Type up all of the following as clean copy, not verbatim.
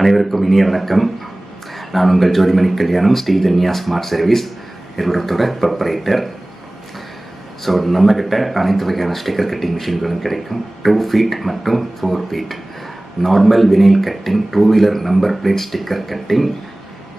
அனைவருக்கும் இனிய வணக்கம். நான் உங்கள் ஜோதிமணி கல்யாணம், ஸ்ரீதன்யா ஸ்மார்ட் சர்வீஸ் நிறுவனத்தோட ப்ரொப்ரைட்டர். ஸோ நம்மக்கிட்ட அனைத்து வகையான ஸ்டிக்கர் கட்டிங் மிஷின்களும் கிடைக்கும். 2 feet மற்றும் 4 feet normal vinyl cutting, 2 wheeler number plate sticker cutting,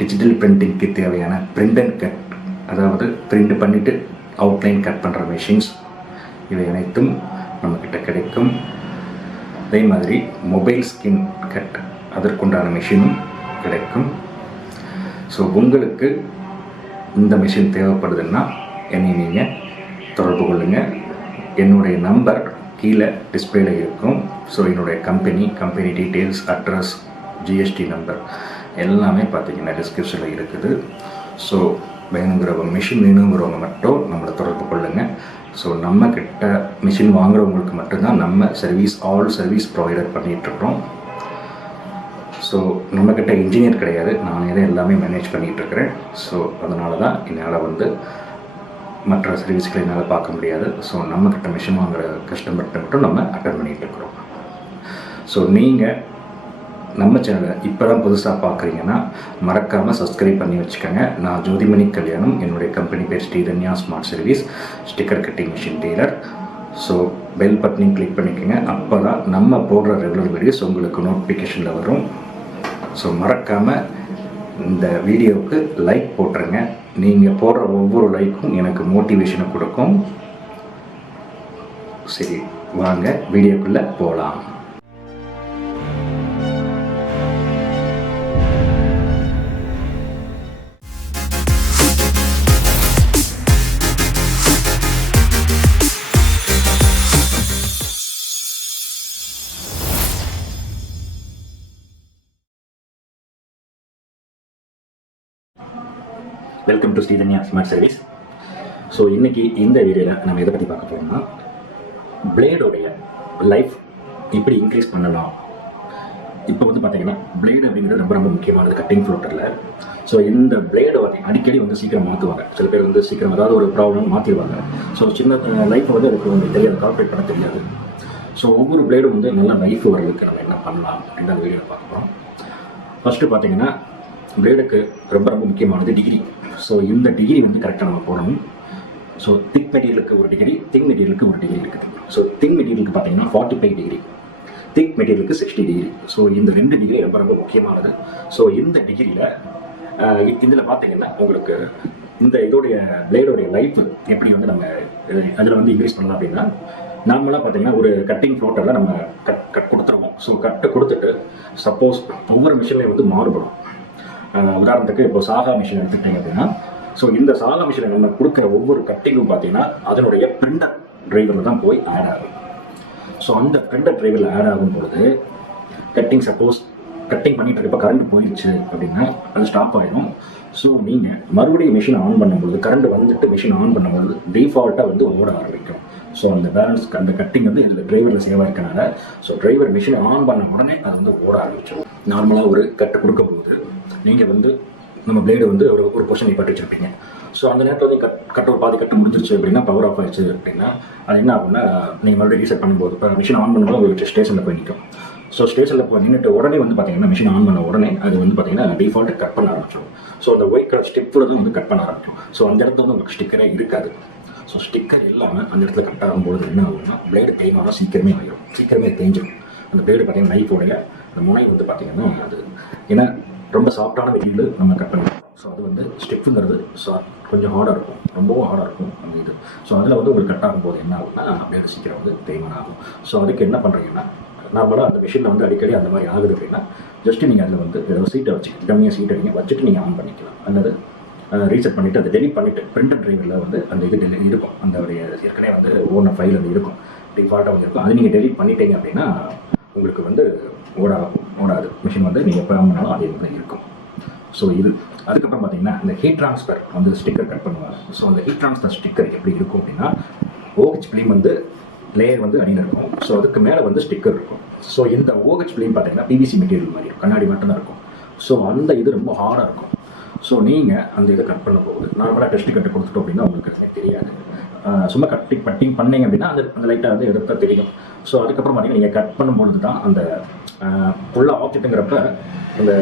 digital பிரிண்டிங்க்கு தேவையான பிரிண்ட் அண்ட் கட், அதாவது பிரிண்ட் பண்ணிவிட்டு அவுட்லைன் கட் பண்ணுற மிஷின்ஸ், இவை அனைத்தும் நம்மக்கிட்ட கிடைக்கும். அதே மாதிரி மொபைல் ஸ்கின் கட், அதற்குண்டான மிஷினும் கிடைக்கும். ஸோ உங்களுக்கு இந்த மிஷின் தேவைப்படுதுன்னா என்னை நீங்கள் தொடர்பு கொள்ளுங்கள். என்னுடைய நம்பர் கீழே டிஸ்பிளேல இருக்கும். ஸோ என்னுடைய company details, address, GST number எல்லாமே பார்த்தீங்கன்னா டிஸ்கிரிப்ஷனில் இருக்குது. ஸோ மிஷின் வேணுங்கிறவங்க மட்டும் நம்மளை தொடர்பு கொள்ளுங்கள். ஸோ நம்மக்கிட்ட மிஷின் வாங்குறவங்களுக்கு மட்டும்தான் நம்ம ஆல் சர்வீஸ் ப்ரொவைடர் பண்ணிகிட்ருக்குறோம். ஸோ நம்மக்கிட்ட இன்ஜினியர் கிடையாது, நானே தான் எல்லாமே மேனேஜ் பண்ணிகிட்ருக்கிறேன். ஸோ அதனால தான் என்னால் மற்ற சர்வீஸ்களை என்னால் பார்க்க முடியாது. ஸோ நம்மக்கிட்ட மிஷின் வாங்குகிற கஸ்டமர்கிட்ட மட்டும் நம்ம அட்டன் பண்ணிகிட்ருக்குறோம். ஸோ நீங்கள் நம்ம சேனலை இப்போ தான் புதுசாக பார்க்குறீங்கன்னா மறக்காமல் சப்ஸ்கிரைப் பண்ணி வச்சுக்கோங்க. நான் ஜோதிமணி கல்யாணம், என்னுடைய கம்பெனி பேர் Sridhanya smart service, sticker cutting machine dealer. So bell பட்டனையும் கிளிக் பண்ணிக்கோங்க. அப்போ தான் நம்ம போடுற ரெகுலர் வீடியோஸ் உங்களுக்கு நோட்டிஃபிகேஷனில் வரும். ஸோ மறக்காமல் இந்த வீடியோவுக்கு லைக் போட்டுருங்க. நீங்கள் போடுற ஒவ்வொரு லைக்கும் எனக்கு மோட்டிவேஷனை கொடுக்கும். சரி, வாங்க வீடியோக்குள்ளே போகலாம். Welcome to Sridhanya smart service. So இன்றைக்கி இந்த வீடியோவில் நம்ம எதை பற்றி பார்க்க போகிறோம்னா, பிளேடோடைய லைஃப் எப்படி இன்க்ரீஸ் பண்ணலாம். இப்போ பார்த்தீங்கன்னா பிளேடு அப்படிங்கிறது ரொம்ப ரொம்ப முக்கியமானது கட்டிங் ஃப்ளோட்டரில். ஸோ இந்த பிளேடை அடிக்கடி சீக்கிரம் மாற்றுவாங்க. சில பேர் சீக்கிரம் ஏதாவது ஒரு ப்ராப்ளம் மாற்றிடுவாங்க. ஸோ சின்ன லைஃப் அதுக்கு தெரியாது, கால்குலேட் பண்ண தெரியாது. ஸோ ஒவ்வொரு பிளேடும் நல்ல லைஃப் வர்றதுக்கு நம்ம என்ன பண்ணலாம் அப்படின்ற அந்த வீடியோவில் பார்க்க போகிறோம். ஃபஸ்ட்டு பார்த்தீங்கன்னா பிளேடுக்கு ரொம்ப ரொம்ப முக்கியமானது டிகிரி. ஸோ இந்த டிகிரி கரெக்டாக நம்ம போடணும். ஸோ திக் மெட்டீரியலுக்கு ஒரு டிகிரி, தின் மெட்டீரியலுக்கு ஒரு டிகிரி இருக்குது. ஸோ தின் மெட்டீரியலுக்கு பார்த்தீங்கன்னா 45 டிகிரி, திக் மெட்டீரியலுக்கு 60 டிகிரி. ஸோ இந்த 2 டிகிரி ரொம்ப ரொம்ப முக்கியமானது. ஸோ இந்த டிகிரியில் இதில் பார்த்தீங்கன்னா உங்களுக்கு இதோடைய பிளேடோடைய லைஃப் எப்படி நம்ம அதில் இன்க்ரீஸ் பண்ணலாம் அப்படின்னா, நார்மலாக பார்த்தீங்கன்னா ஒரு கட்டிங் ஃப்ளோட்டரில் நம்ம கட் கொடுத்துருவோம். ஸோ கட்டு கொடுத்துட்டு சப்போஸ் ஒவ்வொரு மிஷின்லேயும் மாறுபடும். உதாரணத்துக்கு இப்போ சாகா மிஷின் எடுத்துக்கிட்டீங்க அப்படின்னா, ஸோ இந்த சாகா மிஷினை நம்ம கொடுக்குற ஒவ்வொரு கட்டிங்கும் பார்த்தீங்கன்னா அதனுடைய பிரிண்டர் டிரைவரில் தான் போய் ஆட் ஆகும். ஸோ அந்த பிரிண்டர் டிரைவரில் ஆட் ஆகும் பொழுது சப்போஸ் கட்டிங் பண்ணிட்டு இருக்கப்போ கரண்ட் போயிடுச்சு அப்படின்னா அது ஸ்டாப் ஆகிடும். ஸோ நீங்கள் மறுபடியும் மிஷினை ஆன் பண்ணும்போது, கரண்ட் மிஷின் ஆன் பண்ணும்போது டிஃபால்ட்டாக ஓட ஆரம்பிக்கும். ஸோ அந்த பேலன்ஸ் அந்த கட்டிங் இதில் டிரைவரில் சேவ் ஆகிருக்கனால ஸோ டிரைவர் மிஷினை ஆன் பண்ண உடனே அது ஓட ஆரம்பிச்சிடும். நார்மலாக ஒரு கட்டு கொடுக்கும்போது நீங்கள் நம்ம பிளேடு ஒரு பொசிஷன் பட்டு வச்சுருப்பீங்க. ஸோ அந்த நேரத்தில் கட்ட ஒரு பாதி கட்டு முடிஞ்சிருச்சு அப்படின்னா, பவர் ஆஃப் ஆயிடுச்சு அப்படின்னா அது என்ன ஆகும்னா, நீங்கள் மறுபடியும் ரீசெட் பண்ணும்போது இப்போ மிஷின் ஆன் பண்ணும்போது உங்களுக்கு ஸ்டேஷனில் போய் நிற்கும். ஸோ ஸ்டேஷனில் போய் நின்றுட்டு உடனே பார்த்தீங்கன்னா மிஷின் ஆன் பண்ண உடனே அது பார்த்தீங்கன்னா டிஃபால்ட்டு கட் பண்ண ஆரம்பிச்சிடும். ஸோ அந்த ஒயிட் கலர் ஸ்டிப்பில் தான் கட் பண்ண ஆரம்பிக்கும். ஸோ அந்த இடத்துல உங்களுக்கு ஸ்டிக்கரே இருக்காது. ஸோ ஸ்டிக்கர் இல்லாமல் அந்த இடத்துல கட் ஆகும்போது என்ன ஆகும்னா, பிளேடு தேய்மானம் சீக்கிரமே தேஞ்சிடும். அந்த பிளேடு பார்த்தீங்கன்னா நைஃபோடைய அந்த முனை பார்த்தீங்கன்னா அது ஏன்னா ரொம்ப சாஃப்டான மெட்டீரியல் நம்ம கட் பண்ணுவோம். ஸோ அது ஸ்டிப்புங்கிறது கொஞ்சம் ஹார்டாக இருக்கும், ரொம்பவும் ஹார்டாக இருக்கும் அந்த இது. ஸோ அதில் உங்களுக்கு கட் ஆகும்போது என்ன ஆகும்னா பிளேடு சீக்கிரம் தேய்மானம் ஆகும். ஸோ அதுக்கு என்ன பண்ணுறீங்கன்னா, நார்மலாக அந்த மிஷினில் அடிக்கடி அந்த மாதிரி ஆகுது அப்படின்னா ஜஸ்ட்டு நீங்கள் அதில் ஏதாவது சீட்டை டம்மியாக சீட்டை நீங்கள் வச்சுட்டு நீங்கள் ஆன் பண்ணிக்கலாம். அல்லது ரீசெட் பண்ணிவிட்டு அதை டெலிட் பண்ணிவிட்டு பிரிண்டர் டிரைவரில் அந்த இது இருக்கும், அந்த ஏற்கனவே ஓன ஃபைல் இருக்கும், டிஃபால்ட்டாக இருக்கும். அது நீங்கள் டெலிட் பண்ணிட்டீங்க அப்படின்னா உங்களுக்கு ஓடாது மிஷின் நீங்கள் எப்போ ஆன் பண்ணாலும் அதே மாதிரி இருக்கும். ஸோ இது அதுக்கப்புறம் பார்த்தீங்கன்னா இந்த ஹீட் ட்ரான்ஸ்ஃபர் ஸ்டிக்கர் கட் பண்ணுவாங்க. ஸோ அந்த ஹீட் ட்ரான்ஸ்ஃபர் ஸ்டிக்கர் எப்படி இருக்கும் அப்படின்னா, OH ஃபிலிம் லேயர் அடியில் இருக்கும். ஸோ அதுக்கு மேலே ஸ்டிக்கர் இருக்கும். ஸோ இந்த OH ஃபிலிம் பார்த்தீங்கன்னா PVC மெட்டீரியல் மாதிரி இருக்கும், கண்ணாடி மட்டும்தான் இருக்கும். ஸோ அந்த இது ரொம்ப ஹார்டாக இருக்கும். ஸோ நீங்கள் அந்த இதை கட் பண்ண போகுது நார்மலாக டெஸ்ட் கட்டு கொடுத்துட்டோம் அப்படின்னா உங்களுக்கு தெரியாது. சும்மா கட்டிங் பண்ணீங்க அப்படின்னா அந்த லைட்டாக எடுத்தால் தெரியும். ஸோ அதுக்கப்புறம் பார்த்தீங்கன்னா நீங்கள் கட் பண்ணும்பொழுது தான் அந்த ஃபுல்லாக ஆப்ஜெக்ட்டுங்கிறப்ப இந்த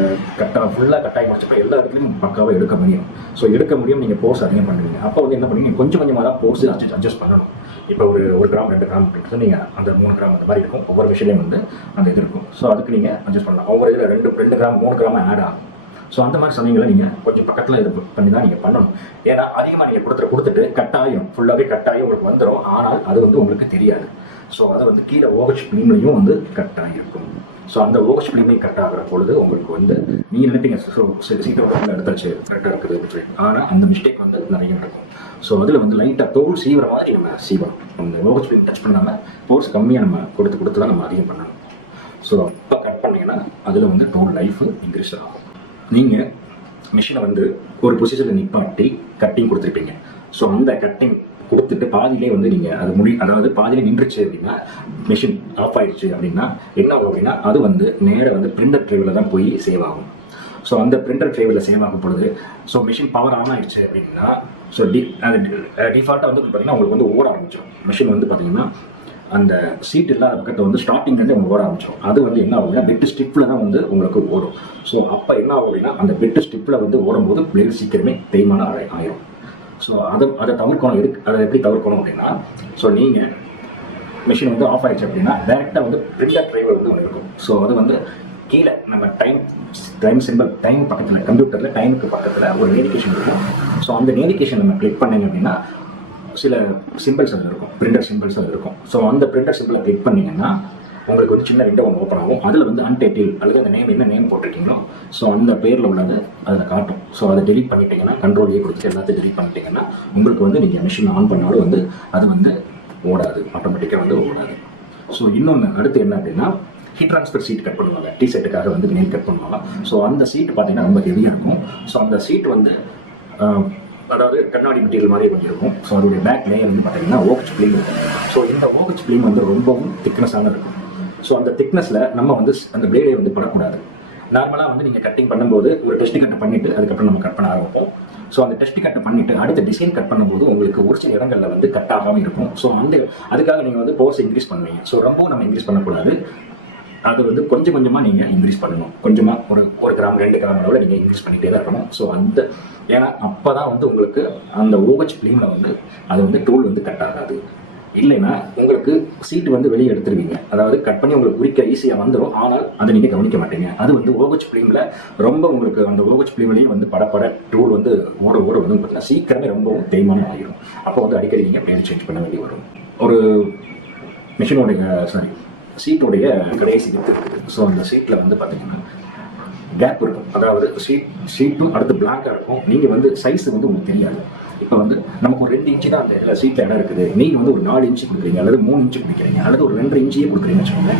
ஃபுல்லாக கட்டாகி முடிச்சப்போ எல்லா இடத்துலையும் பக்காவாக எடுக்க முடியும். ஸோ எடுக்க முடியும், நீங்கள் போர்ஸ் அதிகம் பண்ணுவீங்க. அப்போ வந்து என்ன பண்ணுவீங்க, கொஞ்சம் கொஞ்சமாக தான் போர்ஸ் அட்ஜஸ்ட் பண்ணணும். இப்போ ஒரு கிராம் 2 கிராம் இருக்குது, நீங்கள் அந்த 3 கிராம் அந்த மாதிரி இருக்கும். ஒவ்வொரு விஷயத்தையும் வந்து அந்த இது இருக்கும். ஸோ அதுக்கு நீங்கள் அட்ஜஸ்ட் பண்ணலாம். ஒவ்வொரு இதில் 2 கிராம் 3 கிராம் ஆட் ஆகும். ஸோ அந்த மாதிரி சமயங்களை நீங்கள் கொஞ்சம் பக்கத்தில் இது பண்ணி தான் நீங்கள் பண்ணணும். ஏன்னா அதிகமாக நீங்கள் கொடுத்துட்டு கட்டாயம் ஃபுல்லாகவே கட்டாயம் உங்களுக்கு வந்துடும். ஆனால் அது வந்து உங்களுக்கு தெரியாது. ஸோ அதை வந்து கீழே ஓகச் ஃபிலிம்லையும் வந்து கட்டாக இருக்கும். ஸோ அந்த ஓகச் ஃபிலிம்லையும் கட் ஆகிற பொழுது உங்களுக்கு வந்து நீங்கள் நினைப்பீங்க சீட்டை வந்து எடுத்தாச்சு கரெக்டாக இருக்குது அப்படின்னு சொல்லி. ஆனால் அந்த மிஸ்டேக் வந்து நிறைய நடக்கும். ஸோ அதில் வந்து லைட்டாக தோல் சீவிர மாதிரி நம்ம சீவணும். அந்த ஓகச் ஃபிலிம் டச் பண்ணாமல் போர்ஸ் கம்மியாக நம்ம கொடுத்து தான் நம்ம அதிகம் பண்ணணும். ஸோ அப்போ கட் பண்ணிங்கன்னா அதில் வந்து டோல் லைஃப் இன்க்ரீஸ் ஆகும். நீங்கள் மிஷினை வந்து ஒரு பொசிஷனில் நிப்பாட்டி கட்டிங் கொடுத்துருப்பீங்க. ஸோ அந்த கட்டிங் கொடுத்துட்டு பாதியிலே வந்து நீங்கள் அது அதாவது பாதியிலே நின்றுச்சு அப்படின்னா, மிஷின் ஆஃப் ஆயிடுச்சு அப்படின்னா என்ன ஆகும் அப்படின்னா, அது வந்து நேராக வந்து பிரிண்டர் ட்ரைவில் தான் போய் சேவ் ஆகும். ஸோ அந்த பிரிண்டர் ட்ரைவில் சேவ் ஆகும் பொழுது ஸோ மிஷின் பவர் ஆன் ஆயிடுச்சு அப்படின்னா ஸோ டிஃபால்ட்டாக வந்து பார்த்தீங்கன்னா உங்களுக்கு வந்து ஓட ஆரம்பிச்சிடும். மிஷின் வந்து பார்த்தீங்கன்னா அந்த சீட் இல்லாத பக்கத்தை வந்து ஸ்டார்டிங்லேருந்து உங்களுக்கு ஓட ஆரம்பிச்சிடும். அது வந்து என்ன ஆகுதுன்னா பெட்டு ஸ்டிப்பில் தான் வந்து உங்களுக்கு ஓடும். ஸோ அப்போ என்ன ஆகும் அப்படின்னா அந்த பெட்டு ஸ்டிப்பில் வந்து ஓடும்போது பிளேடு சீக்கிரமே தேய்மானம் ஆயிரும். ஸோ அதை தவிர்க்கணும். அதை எப்படி தவிர்க்கணும் அப்படின்னா, ஸோ நீங்கள் மிஷின் வந்து ஆஃப் ஆயிடுச்சு அப்படின்னா டேரெக்டாக வந்து பிரிண்டர் டிரைவர் வந்து ஒன்று இருக்கும். ஸோ அது வந்து கீழே நம்ம டைம் சிம்பிள் டைம் பக்கத்தில் கம்ப்யூட்டரில் டைமுக்கு பக்கத்தில் ஒரு நேவிகேஷன் இருக்கும். ஸோ அந்த நேவிகேஷன் நம்ம கிளிக் பண்ணீங்க அப்படின்னா சில சிம்பிள்ஸ் அது இருக்கும், பிரிண்டர் சிம்பிள்ஸ் அது இருக்கும். ஸோ அந்த பிரிண்டர் சிம்பிளை கிளிக் பண்ணிங்கன்னா உங்களுக்கு வந்து சின்ன விண்டோ ஒன்று ஓப்பன் ஆகும். அதில் வந்து அன்டைட்டில் அல்லது அந்த நேம் என்ன நேம் போட்டிருக்கீங்களோ ஸோ அந்த பேரில் உள்ளது அதில் காட்டும். ஸோ அதை டெலிட் பண்ணிட்டீங்கன்னா கண்ட்ரோல் கொடுத்து எல்லாத்தையும் டெலிட் பண்ணிட்டீங்கன்னா உங்களுக்கு வந்து நீங்கள் மிஷின் ஆன் பண்ணாலும் வந்து அது வந்து ஓடாது, ஆட்டோமேட்டிக்காக வந்து ஓடாது. ஸோ இன்னொன்று அடுத்து என்ன அப்படின்னா ஹீட் ட்ரான்ஸ்ஃபர் சீட் கட் பண்ணுவாங்க. டீ செட்டுக்காக வந்து நெயில் கட் பண்ணுவாங்க. ஸோ அந்த சீட் பார்த்தீங்கன்னா ரொம்ப ஹெவியாக இருக்கும். ஸோ அந்த சீட் வந்து அதாவது கண்ணாடி மெட்டீரியல் மாதிரி கொஞ்சம் இருக்கும். ஸோ அதோடைய பேக் லேயர் வந்து பார்த்தீங்கன்னா ஓகச் ஃபிலிம் இருக்கும். ஸோ இந்த ஓகச் ஃபிலிம் வந்து ரொம்பவும் திக்னஸான இருக்கும். ஸோ அந்த திக்னஸில் நம்ம வந்து அந்த பிளேடை வந்து படக்கூடாது. நார்மலாக வந்து நீங்கள் கட்டிங் பண்ணும்போது ஒரு டெஸ்ட் கட்டை பண்ணிவிட்டு அதுக்கப்புறம் நம்ம கட் பண்ண ஆரம்பிப்போம். ஸோ அந்த டெஸ்ட் கட்டை பண்ணிவிட்டு அடுத்த டிசைன் கட் பண்ணும்போது உங்களுக்கு ஒரு சில இடங்களில் வந்து கட் ஆகாமல் இருக்கும். ஸோ அதுக்காக நீங்கள் வந்து போர்ஸ் இன்க்ரீஸ் பண்ணுவீங்க. ஸோ ரொம்பவும் நம்ம இன்க்ரீஸ் பண்ணக்கூடாது. அது வந்து கொஞ்சம் கொஞ்சமாக நீங்கள் இன்க்ரீஸ் பண்ணணும். கொஞ்சமாக ஒரு கிராம் 2 கிராம் அளவில் நீங்கள் இன்க்ரீஸ் பண்ணிகிட்டே தான் இருக்கணும். ஸோ ஏன்னா அப்போ தான் வந்து உங்களுக்கு அந்த ஓகச் ஃபிலிமில் வந்து அது வந்து டூல் வந்து கட் ஆகாது. இல்லைன்னா உங்களுக்கு சீட்டு வந்து வெளியே எடுத்துருவீங்க. அதாவது கட் பண்ணி உங்களுக்கு குறிக்க ஈஸியாக வந்துடும். ஆனால் அதை நீங்கள் கவனிக்க மாட்டீங்க. அது வந்து ஓகச் ஃபிலிமில் ரொம்ப உங்களுக்கு அந்த ஓகச் ஃபிலிம்லேயும் வந்து படப்பட டூல் வந்து ஓட வந்து பார்த்தீங்கன்னா சீக்கிரமே ரொம்பவும் தேய்மானம் ஆகிடும். அப்போ வந்து அடிக்கடி நீங்கள் பிளேட் சேஞ்ச் பண்ண வேண்டி வரும். ஒரு மிஷினோடைய சீட்டோடைய கடைசி வித்து இருக்குது. ஸோ அந்த சீட்டில் வந்து பார்த்தீங்கன்னா கேப் இருக்கும். அதாவது சீட்டும் அடுத்து பிளாங்காக இருக்கும். நீங்கள் வந்து சைஸ் வந்து உங்களுக்கு தெரியாது. இப்போ வந்து நமக்கு ஒரு 2 இன்ச்சு தான் அந்த இதில் சீட்டில் இடம் இருக்குது. நீங்கள் வந்து ஒரு 4 இன்ச்சு கொடுக்குறீங்க அல்லது 3 இன்ச்சு கொடுக்குறீங்க அல்லது ஒரு 2 இன்ச்சையே கொடுக்குறீங்கன்னு வச்சுக்கோங்க.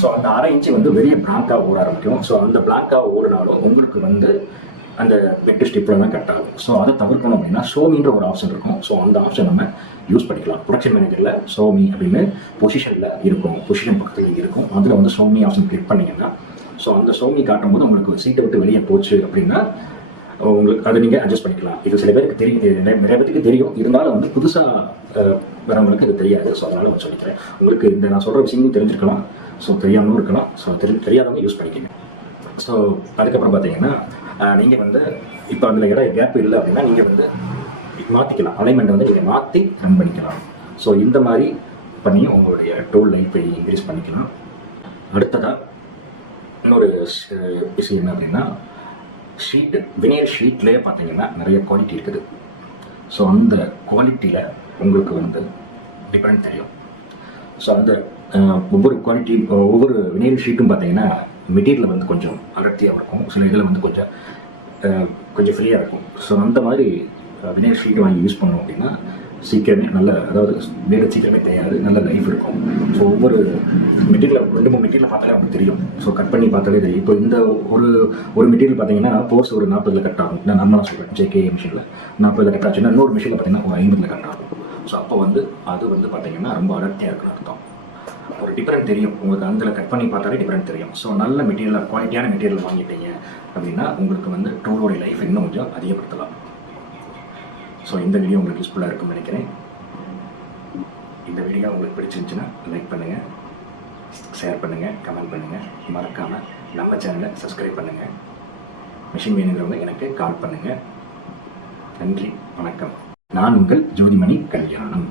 ஸோ அந்த அரை இன்ச்சு வந்து வெளியே பிளாங்காக ஓட ஆரம்பிக்கும். ஸோ அந்த பிளாங்காக ஓடினாலும் உங்களுக்கு வந்து அந்த பெட் ஸ்டிப்பில் தான் கட் ஆகும். ஸோ அதை தவிர்க்கணும் அப்படின்னா ஷோமின்ற ஒரு ஆப்ஷன் இருக்கும். ஸோ அந்த ஆப்ஷன் நம்ம யூஸ் பண்ணிக்கலாம். ப்ரொடக்ஷன் மேனேஜரில் ஷோமி அப்படின்னு பொசிஷனில் இருக்கும், பொசிஷன் பக்கத்தில் இருக்கும். அதில் வந்து ஷோமி ஆப்ஷன் கிளிக் பண்ணிங்கன்னா ஸோ அந்த ஷோமி காட்டும் போது உங்களுக்கு சீட்டை விட்டு வெளியே போச்சு அப்படின்னா உங்களுக்கு அதை நீங்கள் அட்ஜஸ்ட் பண்ணிக்கலாம். இது சில பேருக்கு தெரியும், நிறைய பேருக்கு தெரியும். இருந்தாலும் வந்து புதுசாக வரவங்களுக்கு இது தெரியாது. ஸோ அதனால் நான் சொல்லிக்கிறேன். உங்களுக்கு இந்த நான் சொல்கிற விஷயங்களும் தெரிஞ்சிருக்கலாம். ஸோ தெரியாமலும் இருக்கலாம். ஸோ தெரியாதவங்க யூஸ் பண்ணிக்கங்க. ஸோ அதுக்கப்புறம் பார்த்தீங்கன்னா நீங்கள் வந்து இப்போ அதில் இடம் கேப் இல்லை அப்படின்னா நீங்கள் வந்து மாற்றிக்கலாம். அலைன்மெண்ட் வந்து நீங்கள் மாற்றி ரன் பண்ணிக்கலாம். ஸோ இந்த மாதிரி பண்ணி உங்களுடைய டோல் லைஃப்பை இன்க்ரீஸ் பண்ணிக்கலாம். அடுத்ததாக இன்னொரு விஷயம் என்ன அப்படின்னா ஷீட்டு வினைல் ஷீட்லேயே பார்த்தீங்கன்னா நிறைய குவாலிட்டி இருக்குது. ஸோ அந்த குவாலிட்டியில் உங்களுக்கு வந்து டிஃப்ரெண்ட் தெரியும். ஸோ அந்த ஒவ்வொரு குவாலிட்டி ஒவ்வொரு வினைல் ஷீட்டும் பார்த்தீங்கன்னா மெட்டீரியல் வந்து கொஞ்சம் அடர்த்தியாக இருக்கும். சில இதில் வந்து கொஞ்சம் ஃப்ரீயாக இருக்கும். ஸோ அந்த மாதிரி வினைல் ஷீட் வாங்கி யூஸ் பண்ணோம் அப்படின்னா சீக்கிரமே நல்ல, அதாவது பிளேடு சீக்கிரமே தெரியாது, நல்ல லைஃப் இருக்கும். ஸோ ஒவ்வொரு மெட்டீரியல் 2-3 மெட்டீரியல் பார்த்தாலே நமக்கு தெரியும். ஸோ கட் பண்ணி பார்த்தாலே தெரியும். இப்போ இந்த ஒரு மெட்டீரியல் பார்த்தீங்கன்னா போர்ஸ் ஒரு 40 கட் ஆகும். நான் நார்மலாக சொல்கிறேன், JK மிஷினில் 40 கட் ஆச்சுன்னா இன்னொரு மிஷினில் பார்த்தீங்கன்னா ஒரு 50 கட் ஆகும். ஸோ அப்போ வந்து அது வந்து பார்த்தீங்கன்னா ரொம்ப அடர்த்தியாக இருக்குன்னு அர்த்தம். ஒரு டிஃப்ரெண்ட் தெரியும் உங்களுக்கு. அதில் கட் பண்ணி பார்த்தாலே டிஃப்ரெண்ட் தெரியும். ஸோ நல்ல மெட்டீரியல், குவாலிட்டியான மெட்டீரியல் வாங்கிட்டீங்க அப்படின்னா உங்களுக்கு வந்து டூலோடைய லைஃப் இன்னும் கொஞ்சம் அதிகப்படுத்தலாம். ஸோ இந்த வீடியோ உங்களுக்கு யூஸ்ஃபுல்லாக இருக்கும்னு நினைக்கிறேன். இந்த வீடியோ உங்களுக்கு பிடிச்சிருந்துச்சுன்னா லைக் பண்ணுங்கள். ஷேர் பண்ணுங்கள், கமெண்ட் பண்ணுங்கள். மறக்காமல் நம்ம சேனலை சப்ஸ்கிரைப் பண்ணுங்கள். மிஷின் வேணுங்கிறவங்க எனக்கு கால் பண்ணுங்கள். நன்றி, வணக்கம். நான் உங்கள் ஜோதிமணி கல்யாணம்.